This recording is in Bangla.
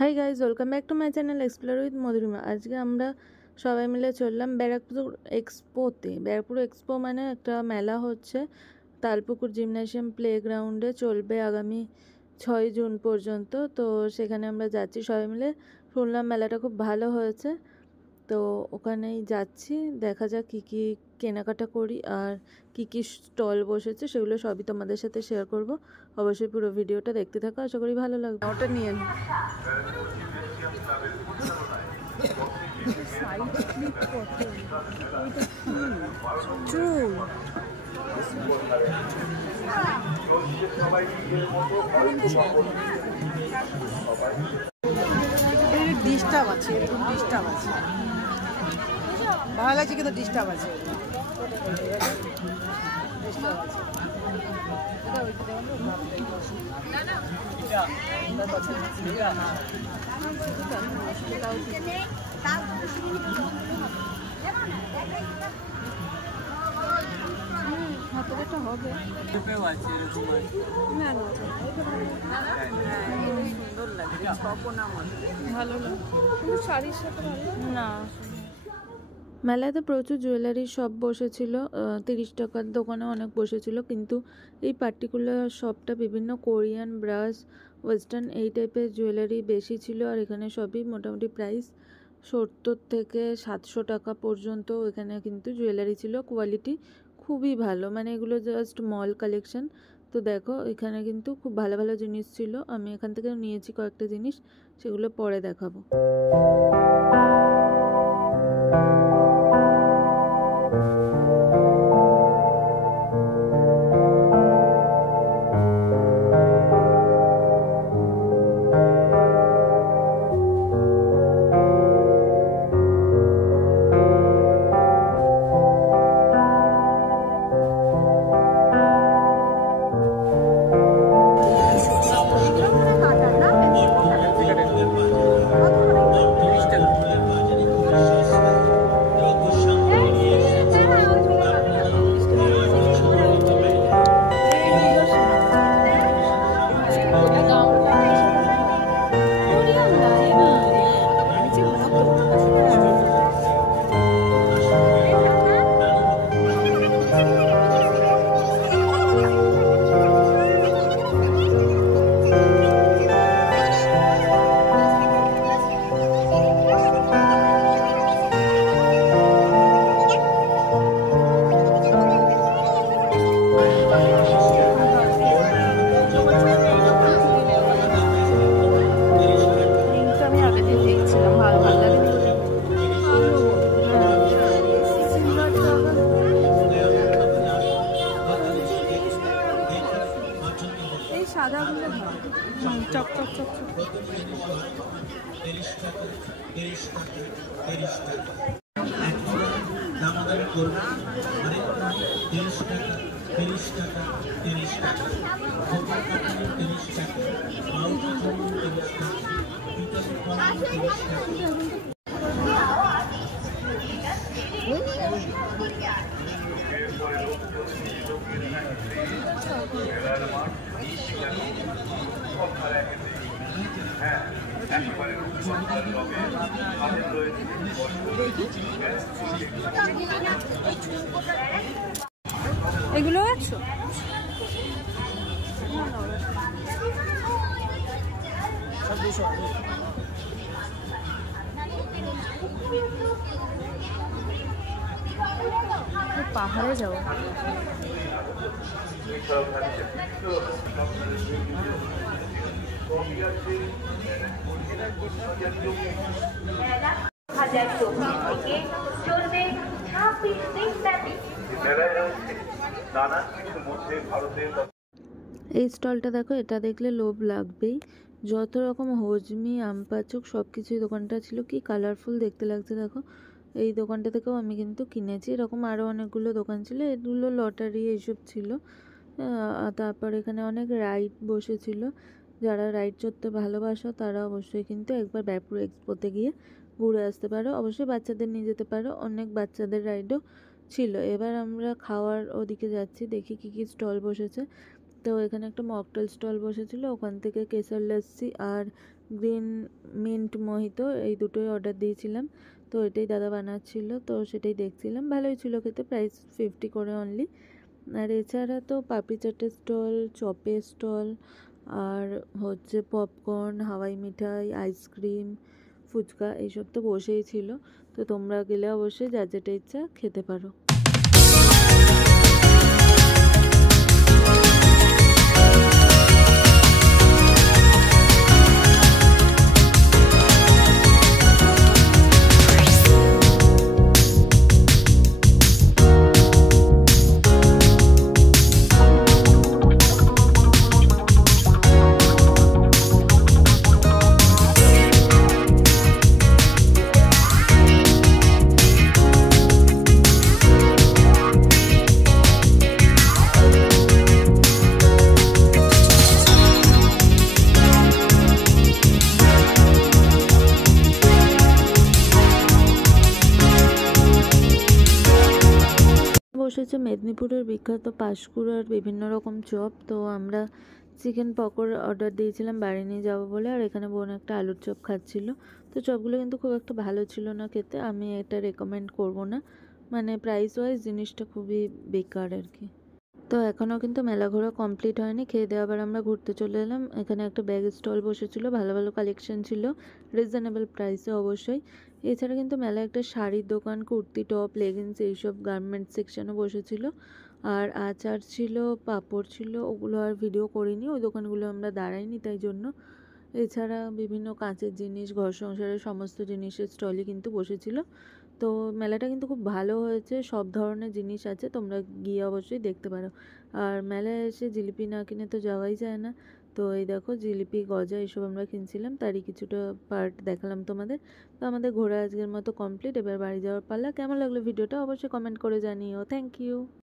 Hi guys, welcome back to my channel explore with Madhurima. আজকে আমরা সবাই মিলে চললাম ব্যারাকপুর এক্সপোতে। ব্যারাকপুর এক্সপো মানে একটা মেলা হচ্ছে তালপুকুর জিমন্যাসিয়াম প্লেগ্রাউন্ডে, চলবে আগামী 6 জুন পর্যন্ত। তো সেখানে আমরা যাচ্ছি সবাই মিলে। শুনলাম মেলাটা খুব ভালো হয়েছে, তো ওখানেই যাচ্ছি। দেখা যাক কী কী কেনাকাটা করি আর কী কী স্টল বসেছে সেগুলো সবই তোমাদের সাথে শেয়ার করব। অবশ্যই পুরো ভিডিওটা দেখতে থাকো, আশা করি ভালো লাগবে। ওটা নিয়ে নিই। ডিস্টার্ব আছে, এরকম ডিস্টার্ব আছে, ভালো লাগছে কিন্তু ডিস্টার্ব আছে। হাতেরটা হবে সুন্দর লাগে, ভালো লাগে শাড়ির সাথে না। মেলাতে প্রচুর জুয়েলারি শপ বসেছিল, 30 টাকার দোকানে অনেক বসেছিল, কিন্তু এই পার্টিকুলার শপটা বিভিন্ন কোরিয়ান ব্রাশ, ওয়েস্টার্ন এই টাইপের জুয়েলারি বেশি ছিল। আর এখানে সবই মোটামুটি প্রাইস 70 থেকে 700 টাকা পর্যন্ত এখানে কিন্তু জুয়েলারি ছিল। কোয়ালিটি খুবই ভালো, মানে এগুলো জাস্ট মল কালেকশন। তো দেখো এখানে কিন্তু খুব ভালো ভালো জিনিস ছিল। আমি এখান থেকে নিয়েছি কয়েকটা জিনিস, সেগুলো পরে দেখাবো। সাদাগুলো চক চক চক চক। দামাদামি করবে, মানে 30 টাকা 30 টাকা 30 টাকা, খোপা কাটানো 30 টাকা, মাল কাটানো 30 টাকা, পিতলের কলম 30 টাকা। এগুলো 100। পাহাড়ে যাবো। এই স্টলটা দেখো, এটা দেখলে লোভ লাগবেই। যত রকম হজমি, আমপাচক সব কিছুই দোকানটা ছিল। কি কালারফুল দেখতে লাগছে দেখো। এই দোকানটা থেকেও আমি কিন্তু কিনেছি। এরকম আরও অনেকগুলো দোকান ছিল, এগুলো লটারি এইসব ছিল। তারপর এখানে অনেক রাইড বসেছিল। যারা রাইড চড়তে ভালোবাসো তারা অবশ্যই কিন্তু একবার ব্যারাকপুর এক্সপোতে গিয়ে ঘুরে আসতে পারো। অবশ্যই বাচ্চাদের নিয়ে যেতে পারো, অনেক বাচ্চাদের রাইডও ছিল। এবার আমরা খাওয়ার ওদিকে যাচ্ছি, দেখি কী কী স্টল বসেছে। তো এখানে একটা মকটেল স্টল বসেছিল, ওখান থেকে কেসার লস্যি আর গ্রিন মিন্ট মোহিতো, এই দুটোই অর্ডার দিয়েছিলাম। তো এটাই দাদা বানাচ্ছিল, তো সেটাই দেখছিলাম। ভালোই ছিল খেতে, প্রাইস 50 করে অনলি। আর এছাড়া তো পাপড়ি চাটের স্টল, চপের স্টল, আর হচ্ছে পপকর্ন, হাওয়াই মিঠাই, আইসক্রিম, ফুচকা এইসব তো বসেই ছিল। তো তোমরা গেলে অবশ্যই যার যেটা ইচ্ছা খেতে পারো। বসেছে মেদিনীপুরের বিখ্যাত পাঁশকুড়ার বিভিন্ন রকম চপ। তো আমরা চিকেন পকোড়া অর্ডার দিয়েছিলাম বাড়ি নিয়ে যাবো বলে, আর এখানে বোন একটা আলুর চপ খাচ্ছিল। তো চপগুলো কিন্তু খুব একটা ভালো ছিল না খেতে, আমি এটা রেকমেন্ড করব না, মানে প্রাইস ওয়াইজ জিনিসটা খুবই বেকার আর কি। তো এখনও কিন্তু মেলা ঘোরা কমপ্লিট হয়নি, খেয়ে দিয়ে আবার আমরা ঘুরতে চলে এলাম। এখানে একটা ব্যাগ স্টল বসেছিল, ভালো ভালো কালেকশন ছিল, রিজনেবল প্রাইসে অবশ্যই। এছাড়া কিন্তু মেলায় একটা শাড়ির দোকান, কুর্তি, টপ, লেগিংস এইসব গার্মেন্টস সেকশনও বসেছিল। আর আচার ছিল, পাঁপড় ছিল, ওগুলো আর ভিডিও করিনি, ওই দোকানগুলো আমরা দাঁড়াইনি তাই জন্য। এছাড়া বিভিন্ন কাঁচের জিনিস, ঘর সংসারের সমস্ত জিনিসের স্টলই কিন্তু বসেছিল। তো মেলাটা কিন্তু খুব ভালো হয়েছে, সব ধরনের জিনিস আছে, তোমরা গিয়ে অবশ্যই দেখতে পারো। আর মেলায় এসে জিলিপি না কিনে তো যাওয়াই যায় না। তো এই দেখো জিলিপি, গজা এসব আমরা কিনছিলাম, তারই কিছুটা পার্ট দেখালাম তোমাদের। তো আমাদের ঘোরা আজকের মতো কমপ্লিট, এবার বাড়ি যাওয়ার পালা। কেমন লাগলো ভিডিওটা অবশ্যই কমেন্ট করে জানিও। Thank you.